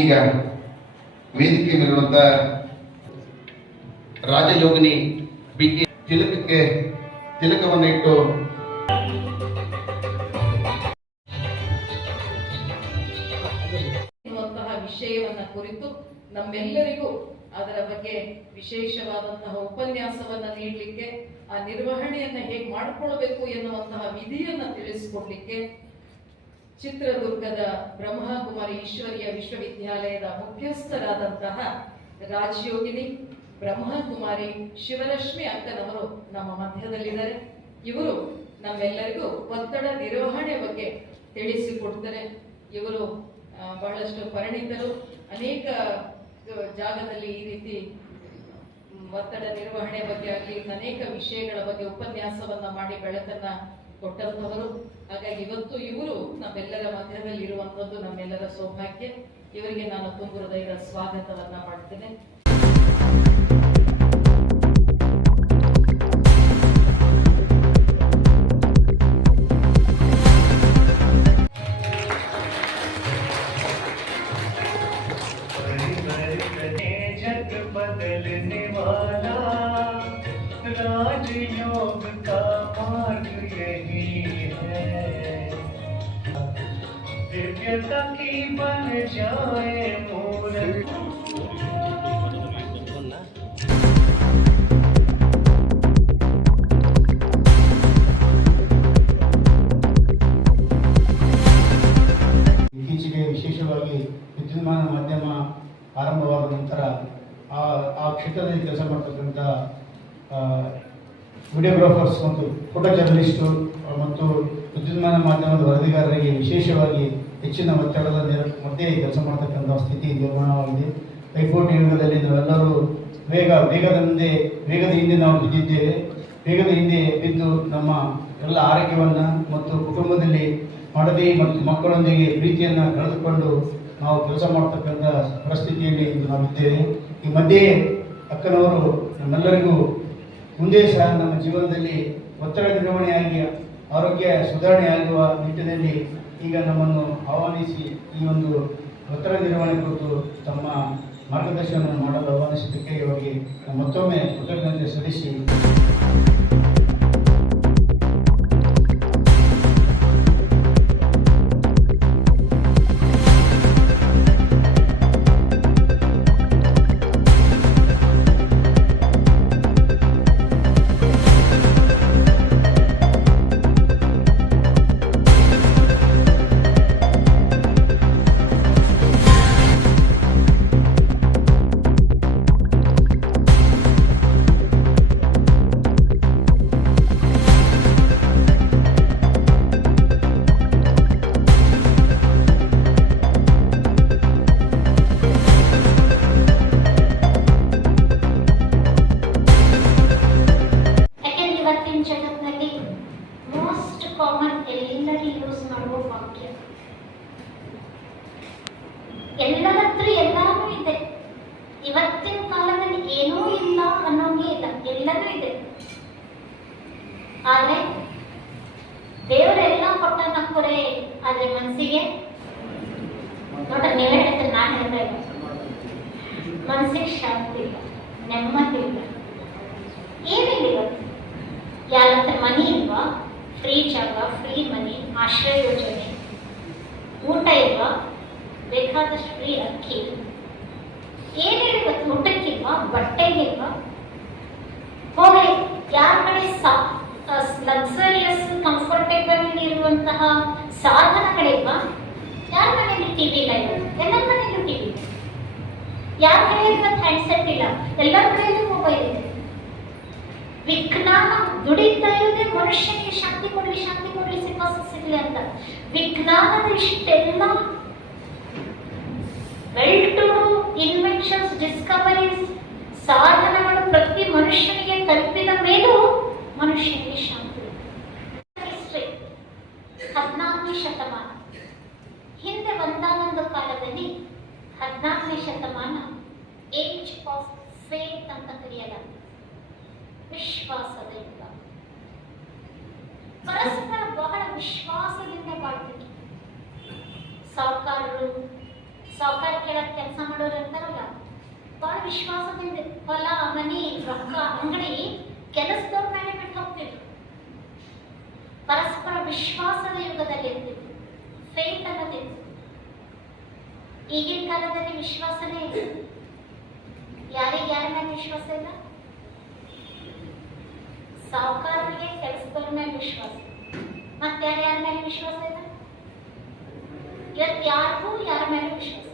ಈಗ ವೇದಿಕೆ ಮೇಲಿರುವಂತ ರಾಜಯೋಗಿನಿ ಬಿಕೆ ತಿಲಕಕ್ಕೆ ತಿಲಕವನ್ನು ಇಟ್ಟು ವಿಷಯವನ್ನ ಕುರಿತು ನಮ್ಮೆಲ್ಲರಿಗೂ ಅದರ ಬಗ್ಗೆ ವಿಶೇಷವಾದಂತಹ ಉಪನ್ಯಾಸವನ್ನ ನೀಡಲಿಕ್ಕೆ, ಆ ನಿರ್ವಹಣೆಯನ್ನ ಹೇಗೆ ಮಾಡಿಕೊಳ್ಳಬೇಕು ಎನ್ನುವಂತಹ ವಿಧಿಯನ್ನ ತಿಳಿಸಿಕೊಡ್ಲಿಕ್ಕೆ ಚಿತ್ರದುರ್ಗದ ಬ್ರಹ್ಮಕುಮಾರಿ ಈಶ್ವರೀಯ ವಿಶ್ವವಿದ್ಯಾಲಯದ ಮುಖ್ಯಸ್ಥರಾದಂತಹ ರಾಜಯೋಗಿನಿ ಬ್ರಹ್ಮಕುಮಾರಿ ಶಿವರಶ್ಮಿ ಅಕ್ಕನವರು ನಮ್ಮ ಮಧ್ಯದಲ್ಲಿದ್ದಾರೆ. ಇವರು ನಮ್ಮೆಲ್ಲರಿಗೂ ಒತ್ತಡ ನಿರ್ವಹಣೆ ಬಗ್ಗೆ ತಿಳಿಸಿಕೊಡ್ತಾರೆ. ಇವರು ಬಹಳಷ್ಟು ಪರಿಣಿತರು, ಅನೇಕ ಜಾಗದಲ್ಲಿ ಈ ರೀತಿ ಒತ್ತಡ ನಿರ್ವಹಣೆ ಬಗ್ಗೆ ಆಗಲಿ ಅನೇಕ ವಿಷಯಗಳ ಬಗ್ಗೆ ಉಪನ್ಯಾಸವನ್ನ ಮಾಡಿ ಬೆಳಕನ್ನ ಕೊಟ್ಟಂತವರು. ಹಾಗಾಗಿ ಇವತ್ತು ಇವರು ನಮ್ಮೆಲ್ಲರ ಮಧ್ಯದಲ್ಲಿ ಇರುವಂತದ್ದು ನಮ್ಮೆಲ್ಲರ ಸೌಭಾಗ್ಯ. ಇವರಿಗೆ ನಾನು ತುಂಬ ಹೃದಯದ ಸ್ವಾಗತವನ್ನ ಮಾಡ್ತೇನೆ. बदलने वाला राजयोग का मार्ग यही है, दिव्यता की बन जाए मूर्त। ಇತ್ತೀಚೆಗೆ ವಿಶೇಷವಾಗಿ ವಿದ್ಯುನ್ಮಾನ ಮಾಧ್ಯಮ ಆರಂಭವಾದ ನಂತರ ಆ ಕ್ಷೇತ್ರದಲ್ಲಿ ಕೆಲಸ ಮಾಡ್ತಕ್ಕಂಥ ವಿಡಿಯೋಗ್ರಾಫರ್ಸ್ ಮತ್ತು ಫೋಟೋ ಜರ್ನಲಿಸ್ಟು ಮತ್ತು ವಿದ್ಯುನ್ಮಾನ ಮಾಧ್ಯಮದ ವರದಿಗಾರರಿಗೆ ವಿಶೇಷವಾಗಿ ಹೆಚ್ಚಿನ ಒತ್ತಡದ ಮಧ್ಯೆ ಕೆಲಸ ಮಾಡ್ತಕ್ಕಂಥ ಸ್ಥಿತಿ ನಿರ್ಮಾಣವಾಗಿದೆ. ಪೈಪೋಟಿ ಯುಗದಲ್ಲಿ ನಾವೆಲ್ಲರೂ ವೇಗದ ಹಿಂದೆ ನಾವು ಬಿದ್ದಿದ್ದೇವೆ. ವೇಗದ ಹಿಂದೆ ಬಿದ್ದು ನಮ್ಮ ಎಲ್ಲ ಆರೋಗ್ಯವನ್ನು ಮತ್ತು ಕುಟುಂಬದಲ್ಲಿ ಮಡದಿ ಮತ್ತು ಮಕ್ಕಳೊಂದಿಗೆ ಪ್ರೀತಿಯನ್ನು ಕಳೆದುಕೊಂಡು ನಾವು ಕೆಲಸ ಮಾಡ್ತಕ್ಕಂಥ ಪರಿಸ್ಥಿತಿಯಲ್ಲಿ ಇಂದು ನಾವಿದ್ದೇವೆ. ಈ ಮಧ್ಯೆ ಅಕ್ಕನವರು ನಮ್ಮೆಲ್ಲರಿಗೂ ಮುಂದೆ ಸಹ ನಮ್ಮ ಜೀವನದಲ್ಲಿ ಒತ್ತಡ ನಿರ್ವಹಣೆಯಾಗಿ ಆರೋಗ್ಯ ಸುಧಾರಣೆ ಆಗುವ ನಿಟ್ಟಿನಲ್ಲಿ ಈಗ ನಮ್ಮನ್ನು ಆಹ್ವಾನಿಸಿ ಈ ಒಂದು ಒತ್ತಡ ನಿರ್ವಹಣೆ ಕುರಿತು ತಮ್ಮ ಮಾರ್ಗದರ್ಶನವನ್ನು ಮಾಡಲು ಆಹ್ವಾನಿಸಿದ್ದಕ್ಕೆ ಅವರಿಗೆ ಮತ್ತೊಮ್ಮೆ ಕೃತಜ್ಞತೆ ಸಲ್ಲಿಸಿ ಎಲ್ಲರ ಹತ್ರ ಎಲ್ಲಾನು ಇದೆ. ಇವತ್ತಿನ ಕಾಲದಲ್ಲಿ ಏನೂ ಇಲ್ಲ ಅನ್ನೋಂಗೆ ಇಲ್ಲ, ಎಲ್ಲನೂ ಇದೆ. ಆದ್ರೆ ದೇವರೆಲ್ಲ ಕೊಟ್ಟ ಕೊರೆ, ಆದ್ರೆ ಮನಸ್ಸಿಗೆ ನೋಡ್ರಿ, ನೀವೇ ಹೇಳ್ತಾರೆ, ನಾನು ಹೇಳ್ತಾ ಇಲ್ಲ, ಮನಸ್ಸಿಗೆ ಶಾಂತಿ ಇಲ್ಲ, ನೆಮ್ಮದಿ ಇಲ್ಲ, ಏನಿಲ್ಲ. ಇವತ್ತು ಯಾರ ಹತ್ರ ಮನಿ ಇಲ್ವಾ? ಫ್ರೀ ಜಾಗ, ಫ್ರೀ ಮನಿ, ಆಶ್ರಯ ಯೋಜನೆ, ಊಟ ಇಲ್ವಾ? ಬೇಕಾದಷ್ಟು ಫ್ರೀ ಅಕ್ಕಿ, ಏನಿಲ್ಲ. ಇವತ್ತು ಊಟಕ್ಕಿಲ್ವಾ? ಬಟ್ಟೆಗಿಲ್ವಾ? ಹೋಗಿ ಯಾರ ಕಡೆ ಲಕ್ಸರಿಯಸ್ ಕಂಫರ್ಟೇಬಲ್ ಇರುವಂತಹ ಸಾಧನಗಳಿಲ್ವಾ? ಯಾರ ಮನೆಯಲ್ಲಿ ಟಿವಿ ಇಲ್ಲ? ಎಲ್ಲರ ಮನೆಯಲ್ಲೂ ಟಿವಿ. ಯಾರ ಕಡೆಯಲ್ಲಿ ಇವತ್ತು ಹ್ಯಾಂಡ್ಸೆಟ್ ಇಲ್ಲ? ಎಲ್ಲರ ಕಡೆಯಲ್ಲೂ ಮೊಬೈಲ್ ಇದೆ. ವಿಜ್ಞಾನ ದುಡಿತಾ ಇರೋದೇ ಮನುಷ್ಯನಿಗೆ ಶಾಂತಿ ಕೊಡ್ಲಿ ಸಿಗಲಿ ಅಂತ. ವಿಜ್ಞಾನದ ಇಷ್ಟೆಲ್ಲ ವೆಲ್ ಟು ಇನ್ವೆನ್ಷನ್ಸ್, ಡಿಸ್ಕವರೀಸ್, ಸಾಧನಗಳು ಪ್ರತಿ ಮನುಷ್ಯನಿಗೆ ತಲುಪಿದ ಮೇಲೂ ಮನುಷ್ಯನಿಗೆ ಶಾಂತಿ. ಹಿಸ್ಟ್ರಿ 14ನೇ ಶತಮಾನ ಹಿಂದೆ ಒಂದಾನೊಂದು ಕಾಲದಲ್ಲಿ 14ನೇ ಶತಮಾನ ಏಜ್ ಆಫ್ ಫೇತ್ ಅಂತ ಕರೆಯಲಾಗಿದೆ. ವಿಶ್ವಾಸದ ಯುಗ. ಪರಸ್ಪರ ಬಹಳ ವಿಶ್ವಾಸದಿಂದ ಬಾಳ್ತಿದ್ರು. ಸಾಹುಕಾರರು ಸಾಹುಕಾರಿಕೆ ಕೆಳಗೆ ಕೆಲಸ ಮಾಡೋರು ಇರ್ತಾರಲ್ಲ, ಬಹಳ ವಿಶ್ವಾಸದಿಂದ ಹೊಲ ಮನಿ ರೊಕ್ಕ ಅಂಗಡಿ ಕೆಲಸದವ್ರ ಮೇಲೆ ಬಿಟ್ಟು ಹೋಗ್ತಿದ್ರು. ಪರಸ್ಪರ ವಿಶ್ವಾಸದ ಯುಗದಲ್ಲಿ ಇರ್ತಿದ್ರು, ಫೇತ್ ಅನ್ನೋದಿತ್ತು. ಈಗಿನ ಕಾಲದಲ್ಲಿ ವಿಶ್ವಾಸನೇ ಇಲ್ಲ. ಯಾರಿಗೆ ಯಾರ ಮೇಲೆ ವಿಶ್ವಾಸ ಇಲ್ಲ? ಸಾಹುಕಾರರಿಗೆ ಕೆಲಸದವ್ರ ಮೇಲೆ ವಿಶ್ವಾಸ, ಮತ್ತೆ ಯಾರ ಮೇಲೆ ವಿಶ್ವಾಸ ಇಲ್ಲ? ಇವತ್ತು ಯಾರಿಗೂ ಯಾರ ಮೇಲೆ ವಿಶ್ವಾಸ